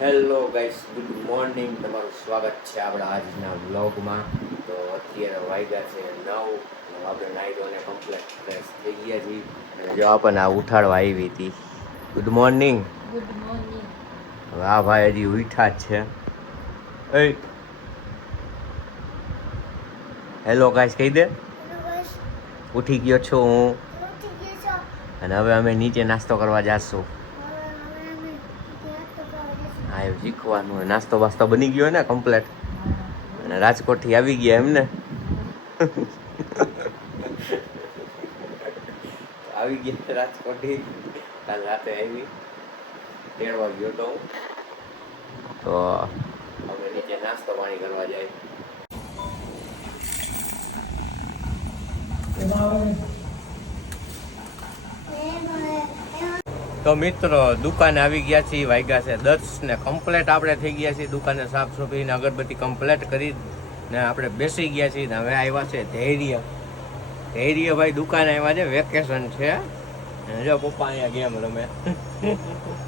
Hello guys, good morning. તમારું સ્વાગત છે આપણા આજના વ્લોગમાં. તો અત્યારે વાગ્યા છે 9. આપણે નાઈ ધોઈને કમ્પ્લીટ ફ્રેશ થઈ ગયા છીએ અને જો આપણને આ ઉઠાડવા આવી હતી. Good morning. Good morning. હવે આ ભાઈ હજી ઉઠા જ છે. એ હેલો ગાઈસ કહી દે. ઉઠી ગયો છું હું અને હવે અમે નીચે નાસ્તો કરવા જાશું. હા, એવું શીખવાનું હોય. નાસ્તો બાસ્તો બની ગયો ને કમ્પ્લેટ અને રાજકોટથી આવી ગયા એમને. આવી ગયા રાજકોટથી. કાલ રાતે આવી તેડવા ગયો તો હું. તો હવે નીચે નાસ્તો પાણી કરવા જાય. તો મિત્રો દુકાને આવી ગયા છીએ. વાગ્યા છે 10 ને કમ્પ્લેટ આપણે થઈ ગયા છીએ દુકાને સાફ સફાઈ ને અગરબત્તી કમ્પ્લેટ કરી ને આપણે બેસી ગયા છીએ. હવે આવ્યા છે ધૈર્ય ભાઈ દુકાને આવ્યા છે. વેકેશન છે અને જો પપ્પા અહીંયા ગેમ રમે.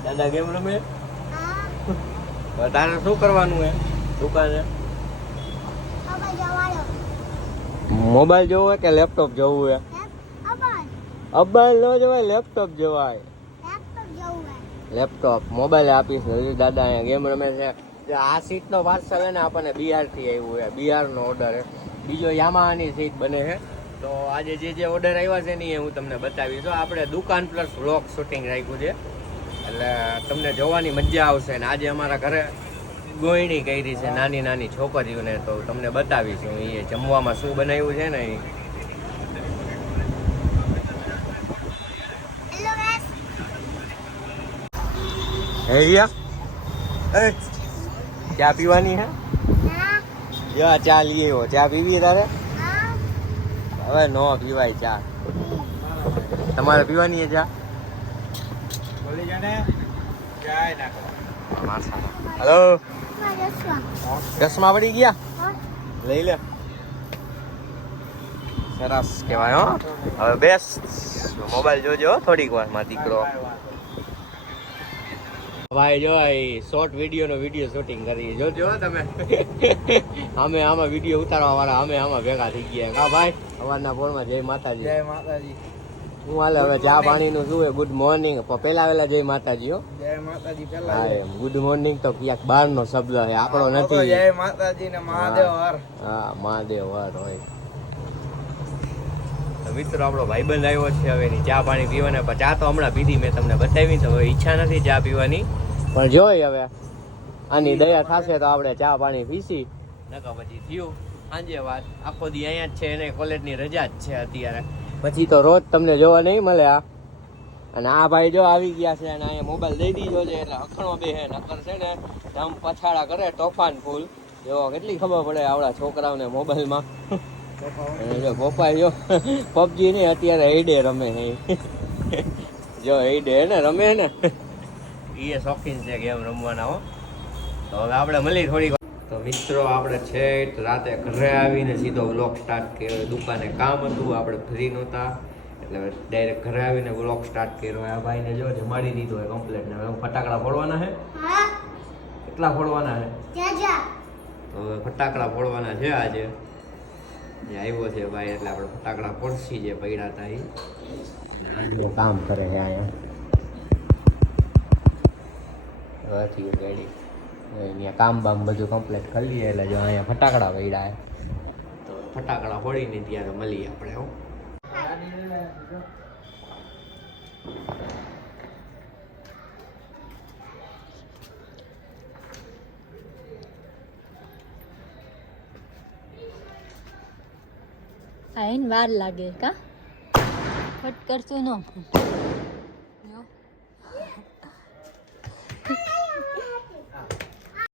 દાદા ગેમ રમે. તારે શું કરવાનું હે દુકાને? મોબાઈલ જોવો હોય કે લેપટોપ જોવું હે? મોબાઈલ ન જોવાય, લેપટોપ જોવાય. લેપટોપ મોબાઈલ આપીશ. દાદા અહીંયા ગેમ રમે છે. આ સીટનો પાર્સલ હે ને આપણને બિહારથી આવ્યું છે. બિહારનો ઓર્ડર છે. બીજો યામાહાની સીટ બને છે. તો આજે જે ઓર્ડર આવ્યા છે ને એ હું તમને બતાવીશ. આપણે દુકાન પ્લસ વ્લોગ શૂટિંગ રાખ્યું છે એટલે તમને જોવાની મજા આવશે. ને આજે અમારા ઘરે ગોયણી કરી છે નાની નાની છોકરીઓને, તો તમને બતાવીશું એ જમવામાં શું બનાવ્યું છે ને એ. ચા પીવાની હે? જો ચા લઈ આવ્યો. ચા પીવી તારે? હવે નો પીવાય ચા. તમારે પીવાની છે ચા? હેલો, ચશ્મા પડી ગયા? લઈ લે. સરસ કહેવાય. હો હવે બેસ, મોબાઈલ જોજો થોડીક વાર માં દીકરો. ભાઈ જો શોર્ટ વિડીયો શૂટિંગ કરી જોજો તમે. અમે આમાં વિડીયો ઉતારવા વાળા અમે આમાં ભેગા થઈ ગયા. હા ભાઈ, સવારના પોરમાં જય માતાજી. જય માતાજી. હું હાલે હવે ચા પાણી નું શું? ગુડ મોર્નિંગ પેલા વેલા જય માતાજી. હો જય માતાજી પેલા. હા, ગુડ મોર્નિંગ તો ક્યાંક બહાર નો શબ્દ છે, આપણો નથી. જય માતાજી ને મહાદેવ હર. હા, મહાદેવ હર હોય. મિત્રો આપણો ભાઈબંધ આવ્યો છે. હવે એની ચા પાણી પીવાના. પણ ચા તો હમણાં પીધી મેં તમને બતાવી. તો હવે ઈચ્છા નથી ચા પીવાની, પણ જોઈ હવે આની દયા થશે તો આપણે ચા પાણી પીસી. નકા પછી થયું સાંજે વાત. આખો દી અહીંયા જ છે, એને કોલેજની રજા જ છે અત્યારે. પછી તો રોજ તમને જોવા નહીં મળે. અને આ ભાઈ જો આવી ગયા છે અને અહીંયા મોબાઈલ દઈ દીધો છે એટલે અખણો બે હે. નકર છે ને ધમ પછાડા કરે તોફાન ફૂલ. જો કેટલી ખબર પડે આવડા છોકરાઓને મોબાઈલમાં. જો પપ્પા જો પબજી નહીં અત્યારે હેડે રમે છે. જો હેડે ને રમે ને એ શોખીન છે ગેમ રમવાના. હો તો હવે આપણે મળી થોડીક. તો મિત્રો આપણે છે રાતે ઘરે આવીને સીધો વ્લોગ સ્ટાર્ટ કર્યો. દુકાને કામ હતું, આપણે ફ્રી નહોતા એટલે ડાયરેક્ટ ઘરે આવીને વ્લોગ સ્ટાર્ટ કર્યો. આ ભાઈને જો જમાડી દીધો હોય કમ્પ્લેટ. ને હવે ફટાકડા ફોડવાના છે. કેટલા ફોડવાના છે? તો હવે ફટાકડા ફોડવાના છે. આજે આવ્યો છે ભાઈ એટલે આપણે ફટાકડા ફોડશી જે પડ્યા હતા એ. કામ કરે છે અહીંયા ગાડી. અહીંયા કામ બામ બધું કમ્પ્લીટ કરી લઈએ એટલે જો અહીંયા ફટાકડા પડ્યા. તો ફટાકડા ફોડીને ત્યારે મળીએ આપણે. હો આઈને વાર લાગે કા ફટ કરશું નો.